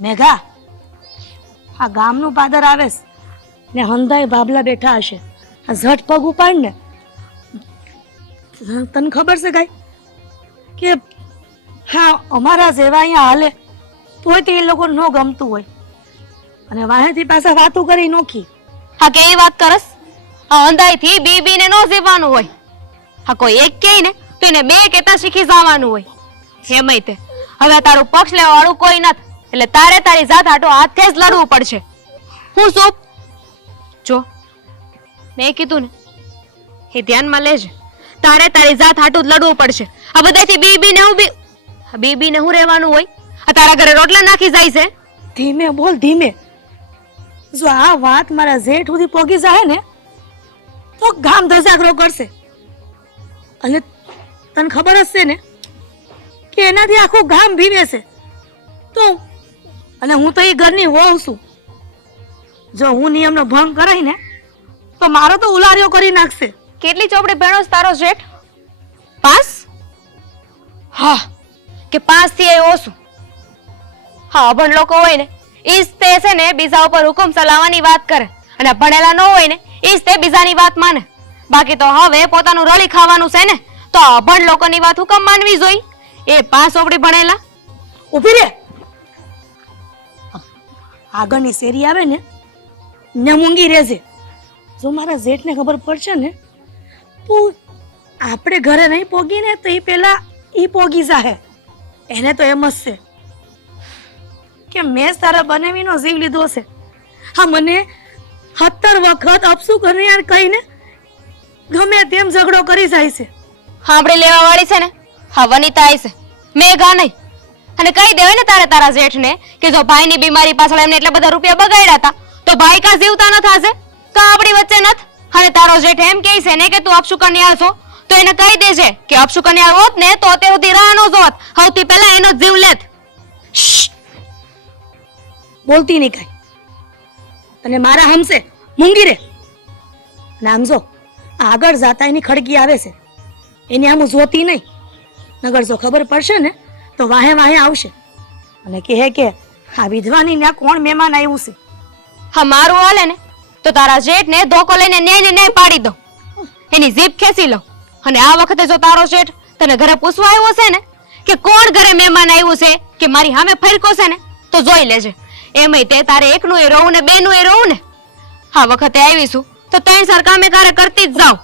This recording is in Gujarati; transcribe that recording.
મેઘા, આ ગામનું પાદર આવે છે ને હંધાઈ બાબલા બેઠા હશે. આ ઝટ પગ ઉપાડ ને. તને ખબર છે કાંઈ કે હા અમારા જેવા અહીંયા હાલે તોય તે એ લોકો ન ગમતું હોય અને વાહેથી પાછા વાતો કરી નોખી. હા કેવી વાત કરસ? આ અંધાઈથી બીબીને નો જીવવાનું હોય. હા કોઈ એક કહે ને તો એને બે કહેતા શીખી જવાનું હોય. એમય તે હવે તારું પક્ષ લેવા વાળું કોઈ નથી એટલે તારે તારી જાત હાટો હાથે જ લડવું પડશે. હું શું જો મેં કીધું ને એ ધ્યાનમાં લેજે. તારે તારી જાત હાટું જ લડવું પડશે. આ બધાથી બીબીને હું રહેવાનું હોય? આ તારા ઘરે રોટલા નાખી જાય છે? ધીમે બોલ ધીમે. જો આ વાત મારા જેઠ સુધી પોગી જાય ને તો ગામ ધજાગરો કરશે. અને તને ખબર જ છે ને કે એનાથી આખું ગામ ભીવે છે. તો અને હું તો એ ઘરની વહુ છું. જો હું નિયમનો ભંગ કરાય ને તો મારો તો ઉલાર્યો કરી નાખશે. કેટલી ચોપડી ભણ્યો છે તારો જેઠ? 5? હા કે 5 થી એ ઓછું. હા અભણ લોકો હોય ને ઈજ તે છે ને બીજા ઉપર હુકમ ચલાવવાની વાત કરે અને ભણેલા ન હોય ને ઈજ તે બીજાની વાત માને. બાકી તો હવે પોતાનું રળી ખાવાનું છે ને તો અભણ લોકોની વાત હુકમ માનવી જોઈ. એ 5 ચોપડી ભણેલા. ઊભી રે. આગળની શેરી આવે ને ને મૂંગી રહેજે. જો મારા જેઠને ખબર પડશે ને તો આપણે ઘરે નહીં પોગી ને તો એ પેલા ઈ પોગી જાહે. એને તો એમ જ છે કે મેં તારા બનેવીનો જીવ લીધો છે. હા મને 17 વખત અપસુ કરીને યાર કહીને ગમે તેમ ઝઘડો કરી જાય છે. હાંભળી લેવા વાળી છે ને હા વનિતા આવી છે મેઘા નહીં. અને કહી દેવાય ને તારા જેઠને કે જો ભાઈની બીમારી પાછળ એમને એટલા બધા રૂપિયા બગાડ્યા હતા તો ભાઈ કા જીવતા ન થાશે તો આપણી વચ્ચે નથ. અને તારો જેઠ એમ કહે છે ને કે તું અપશુકન્યાળ છો તો એને કહી દેજે કે અપશુકન્યાળ હોત ને તો અત્યાર સુધી રાહ નો જોત. સૌથી પહેલા એનો જીવ લેત. બોલતી નહીં કાંઈ. અને મારા હમસે મૂંગી રે. નામ જો આગળ જાતા એની ખડકી આવે છે એની આમ જોતી નહીં. નગર જો ખબર પડશે ને તો વાહે વાહે આવશે અને કહે કે આ વિધવાની ત્યાં કોણ મહેમાન આવ્યું છે. હા મારું હાલે ને તો તારા જેઠને ધોકો લઈને ન્યાય પાડી દો. એની જીભ ખેંચી લો. અને આ વખતે જો તારો જેઠ તને ઘરે પૂછવા આવ્યો છે ને કે કોણ ઘરે મહેમાન આવ્યું છે કે મારી સામે ફરકો છે ને તો જોઈ લેજે. એમય તે તારે એકનું એ રહું ને બેનું એ રહું ને. આ વખતે આવીશું તો 3 કામે કારે કરતી જ જાઉં.